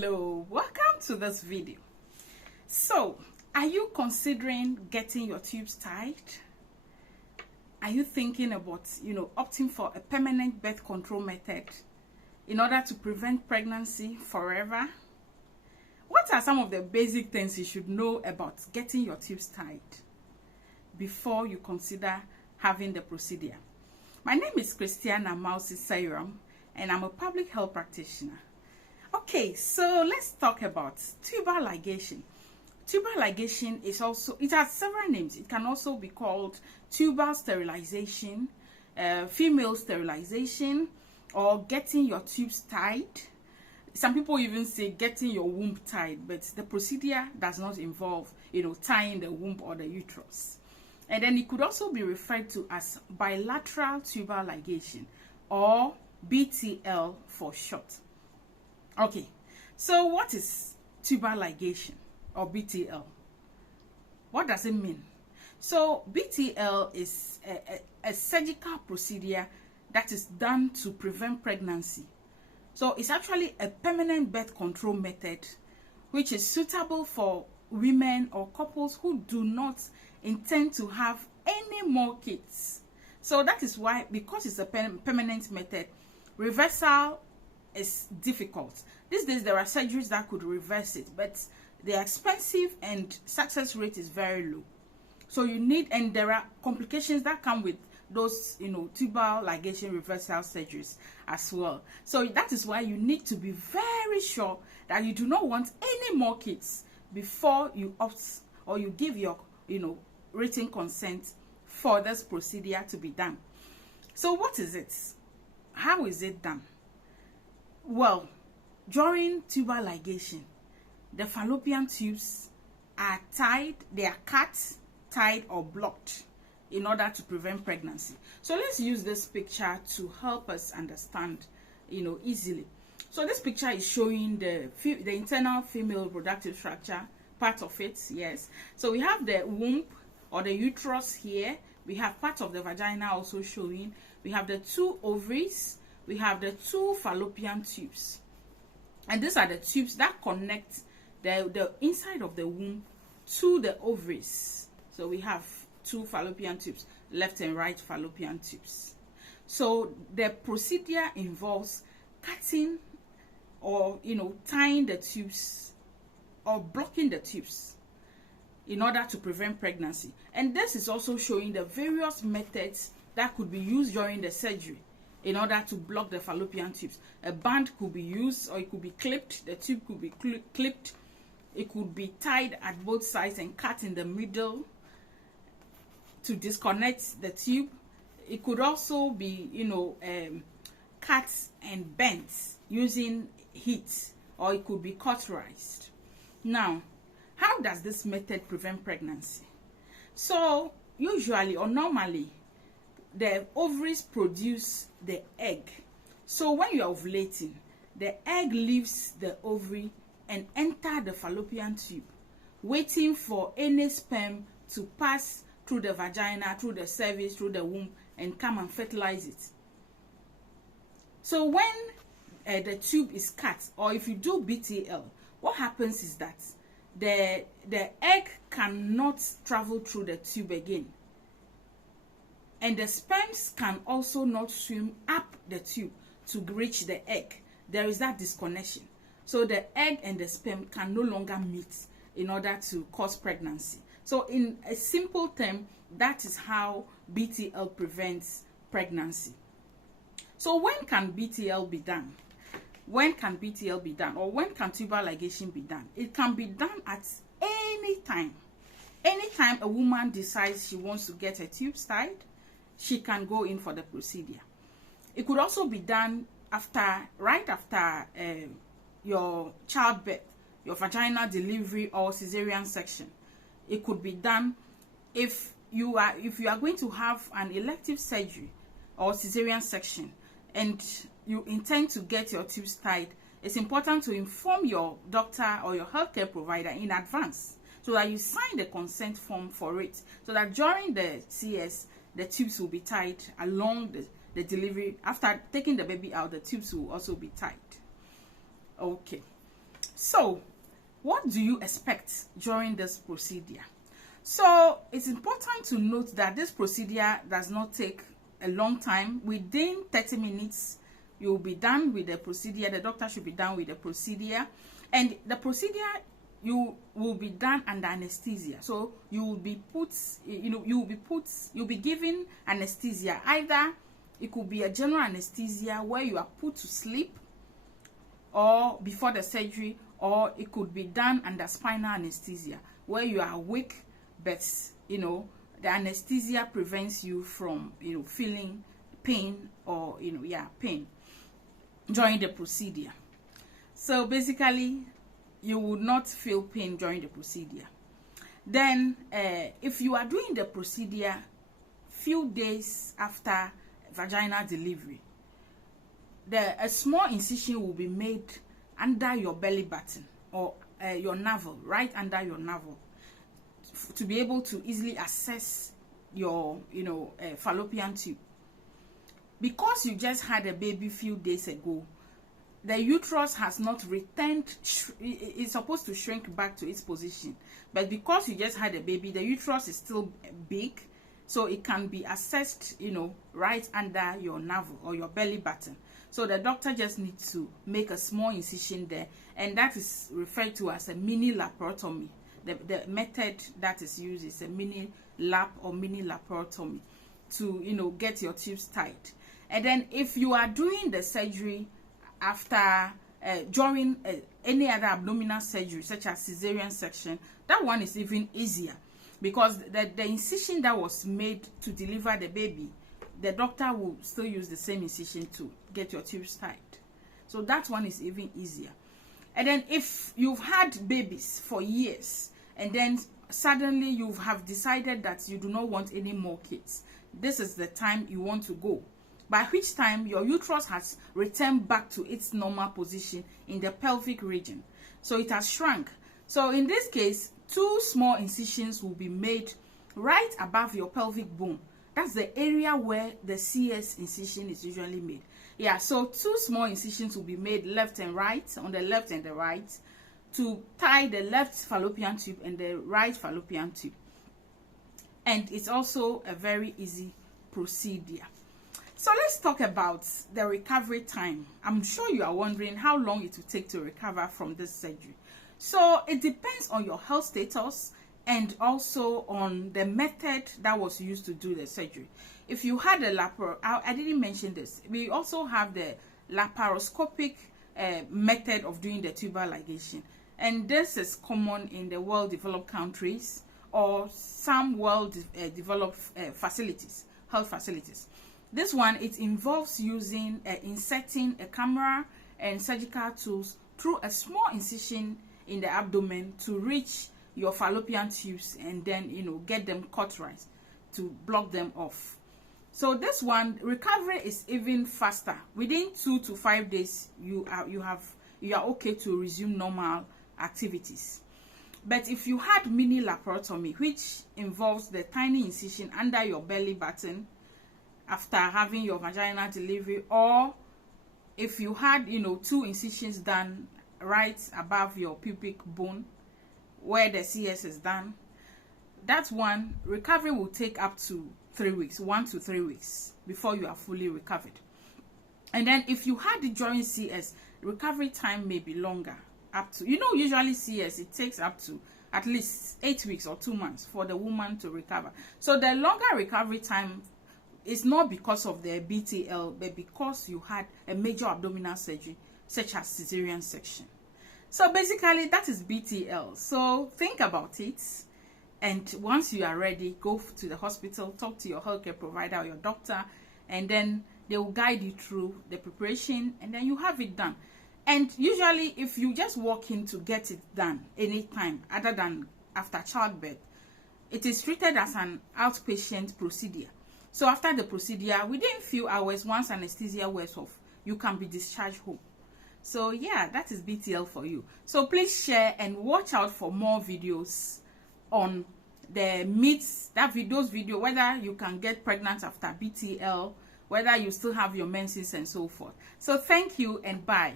Hello, welcome to this video. So, are you considering getting your tubes tied? Are you thinking about, opting for a permanent birth control method in order to prevent pregnancy forever? What are some of the basic things you should know about getting your tubes tied before you consider having the procedure? My name is Christiana Mausi Sayram, and I'm a public health practitioner. Okay, so let's talk about tubal ligation. Tubal ligation is also, it has several names. It can also be called tubal sterilization, female sterilization, or getting your tubes tied. Some people even say getting your womb tied, but the procedure does not involve, tying the womb or the uterus. And then it could also be referred to as bilateral tubal ligation, or BTL for short. Okay, so what is tubal ligation or BTL? What does it mean? So BTL is a surgical procedure that is done to prevent pregnancy. So it's actually a permanent birth control method which is suitable for women or couples who do not intend to have any more kids. So that is why, because it's a permanent method, reversal is difficult. These days there are surgeries that could reverse it, but they're expensive and success rate is very low. So you need, and there are complications that come with those, tubal ligation reversal surgeries as well. So that is why you need to be very sure that you do not want any more kids before you opt or you give your, written consent for this procedure to be done. So what is it? How is it done? Well, during tubal ligation, the fallopian tubes are tied, they are cut, tied, or blocked in order to prevent pregnancy. So let's use this picture to help us understand, easily. So this picture is showing the internal female reproductive structure, part of it, yes. So we have the womb or the uterus here. We have part of the vagina also showing. We have the two ovaries. We have the two fallopian tubes. And these are the tubes that connect the inside of the womb to the ovaries. So we have two fallopian tubes, left and right fallopian tubes. So the procedure involves cutting or, tying the tubes or blocking the tubes in order to prevent pregnancy. And this is also showing the various methods that could be used during the surgery in order to block the fallopian tubes. A band could be used, or it could be clipped. The tube could be clipped. It could be tied at both sides and cut in the middle to disconnect the tube. It could also be, cut and bent using heat, or it could be cauterized. Now, how does this method prevent pregnancy? So, usually or normally, the ovaries produce the egg. So when you are ovulating, the egg leaves the ovary and enter the fallopian tube, waiting for any sperm to pass through the vagina, through the cervix, through the womb, and come and fertilize it. So when the tube is cut, or if you do BTL, what happens is that the egg cannot travel through the tube again. And the sperms can also not swim up the tube to reach the egg. There is that disconnection. So the egg and the sperm can no longer meet in order to cause pregnancy. So in a simple term, that is how BTL prevents pregnancy. So when can BTL be done? When can BTL be done? Or when can tubal ligation be done? It can be done at any time. Anytime a woman decides she wants to get her tubes tied, she can go in for the procedure. It could also be done right after your childbirth, your vaginal delivery or cesarean section. It could be done if you are going to have an elective surgery or cesarean section and you intend to get your tubes tied. It's important to inform your doctor or your healthcare provider in advance so that you sign the consent form for it, so that during the CS the tubes will be tied along the delivery. After taking the baby out, the tubes will also be tied. Okay, So what do you expect during this procedure? So it's important to note that this procedure does not take a long time. Within 30 minutes, you'll be done with the procedure. The doctor should be done with the procedure. And the procedure, you will be done under anesthesia. So you will be put, you'll be given anesthesia. Either it could be a general anesthesia where you are put to sleep or before the surgery, or it could be done under spinal anesthesia where you are awake, but the anesthesia prevents you from feeling pain or pain during the procedure. So basically you will not feel pain during the procedure. Then if you are doing the procedure few days after vaginal delivery, a small incision will be made under your belly button or your navel, right under your navel, to be able to easily access your fallopian tube. Because you just had a baby few days ago, the uterus has not returned. It's supposed to shrink back to its position, but because you just had a baby, the uterus is still big, so it can be accessed right under your navel or your belly button. So the doctor just needs to make a small incision there, and that is referred to as a mini laparotomy. The method that is used is a mini lap or mini laparotomy to get your tubes tight. And then if you are doing the surgery after during any other abdominal surgery such as cesarean section, that one is even easier, because the incision that was made to deliver the baby, the doctor will still use the same incision to get your tubes tight. So that one is even easier. And then if you've had babies for years and then suddenly you have decided that you do not want any more kids, this is the time you want to go, by which time your uterus has returned back to its normal position in the pelvic region. So it has shrunk. So in this case, 2 small incisions will be made right above your pelvic bone. That's the area where the CS incision is usually made. Yeah, so 2 small incisions will be made left and right, on the left and the right, to tie the left fallopian tube and the right fallopian tube. And it's also a very easy procedure. So let's talk about the recovery time. I'm sure you are wondering how long it will take to recover from this surgery. So it depends on your health status and also on the method that was used to do the surgery. If you had a I didn't mention this, we also have the laparoscopic method of doing the tubal ligation, and this is common in the well-developed countries or some well-developed health facilities. This one, it involves using inserting a camera and surgical tools through a small incision in the abdomen to reach your fallopian tubes and then get them cauterized to block them off. So this one, recovery is even faster. Within 2 to 5 days, you are okay to resume normal activities. But if you had mini laparotomy, which involves the tiny incision under your belly button after having your vaginal delivery, or if you had 2 incisions done right above your pubic bone where the CS is done, that one, recovery will take up to 3 weeks, 1 to 3 weeks before you are fully recovered. And then if you had it during CS, recovery time may be longer, up to usually CS, it takes up to at least 8 weeks or 2 months for the woman to recover. So the longer recovery time is not because of the BTL, but because you had a major abdominal surgery such as cesarean section. So basically that is BTL. So think about it, and once you are ready, go to the hospital, talk to your healthcare provider or your doctor, and then they will guide you through the preparation, and then you have it done. And usually if you just walk in to get it done anytime other than after childbirth, it is treated as an outpatient procedure. So after the procedure, within few hours, once anesthesia wears off, you can be discharged home. So yeah, that is BTL for you. So please share and watch out for more videos on the myths, those videos, whether you can get pregnant after BTL, whether you still have your menses and so forth. So thank you and bye.